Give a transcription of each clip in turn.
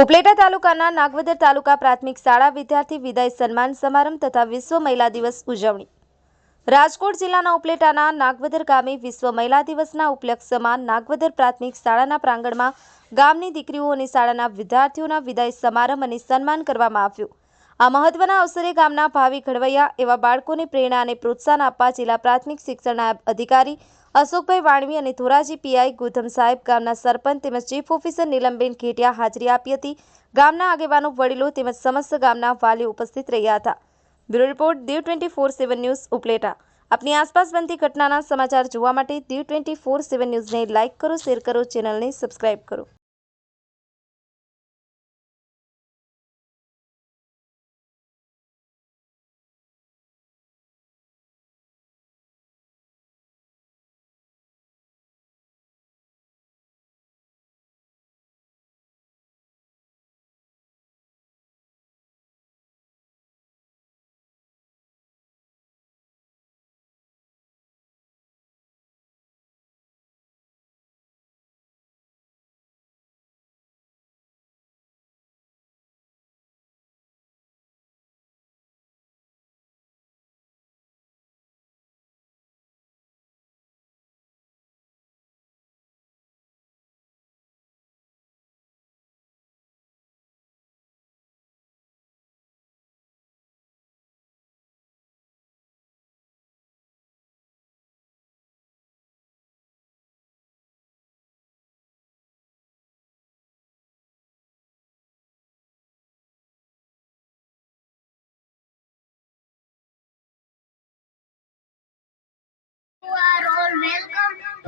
ઉપલેટા તાલુકાના નાગવદર તાલુકા પ્રાથમિક શાળા વિદ્યાર્થી વિદાય સન્માન સમારંભ તથા વિશ્વ મહિલા દિવસ ઉજવણી. રાજકોટ જિલ્લાના ઉપલેટાના નાગવદર ગામે વિશ્વ મહિલા દિવસના ઉપલક્ષમાં નાગવદર પ્રાથમિક શાળાના પ્રાંગણમાં ગામની દીકરીઓ અને શાળાના વિદ્યાર્થીઓના વિદાય સમારંભ અને સન્માન કરવામાં આવ્યું. આ મહત્વના અવસરે ગામના ભાવિ ઘડવૈયા એવા બાળકોને પ્રેરણા અને પ્રોત્સાહન આપવા જિલ્લા પ્રાથમિક શિક્ષણ અધિકારી અશોકભાઈ વાણવી અને ધોરાજી પીઆઈ ગુધમ સાહેબ ગામના સરપંચ તેમજ ચીફ ઓફિસર નીલમબેન ઘેટિયા હાજરી આપી હતી. ગામના આગેવાનો, વડીલો તેમજ સમસ્ત ગામના વાલીઓ ઉપસ્થિત રહ્યા હતા. Bureau report Diu twenty four seven news, Upleta. આપની આસપાસ બનતી ઘટનાના સમાચાર જોવા માટે દીવ ટ્વેન્ટી ફોર સેવન ન્યૂઝને લાઇક કરો, શેર કરો, ચેનલને સબસ્ક્રાઇબ કરો.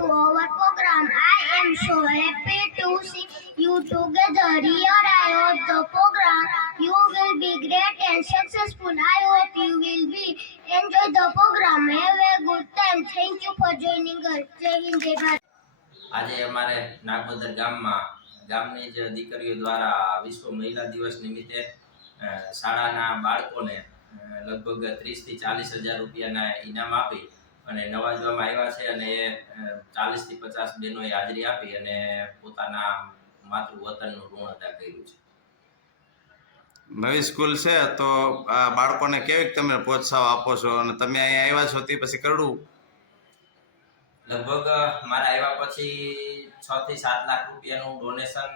To our program. I am so happy to see you together here. I hope the program you will be great and successful. I hope you will be enjoy the program. Have a good time. Thank you for joining us. Jai Hind, Jai Bharat. આજે અમારે નાગોદર ગામમાં ગામની જ દીકરીઓ દ્વારા વિશ્વ મહિલા દિવસ નિમિત્તે શાળાના બાળકોને લગભગ ત્રીસથી ચાલીસ હજાર રૂપિયાના ઇનામ આપી અને નવાજવામાં આવ્યા છે અને ચાલીસથી પચાસ બહેનોએ હાજરી આપી અને પોતાના માતૃવતનનું ઋણ અદા કર્યું છે. નવી સ્કૂલ છે તો આ બાળકોને કેવી તમે પ્રોત્સાહન આપો છો? અને તમે અહીંયા આવ્યા છો તે પછી કરડું લગભગ મારા આવ્યા પછી છ થી સાત લાખ રૂપિયાનું ડોનેશન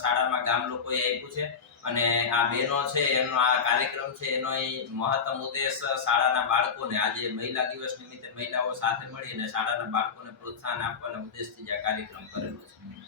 શાળામાં ગામ લોકોએ આપ્યું છે. અને આ બહેનો છે, એનો આ કાર્યક્રમ છે, એનો મહત્તમ ઉદ્દેશ શાળાના બાળકોને આજે મહિલા દિવસ નિમિત્તે મહિલાઓ સાથે મળીને શાળાના બાળકોને પ્રોત્સાહન આપવાના ઉદ્દેશથી આ કાર્યક્રમ કરેલો છે.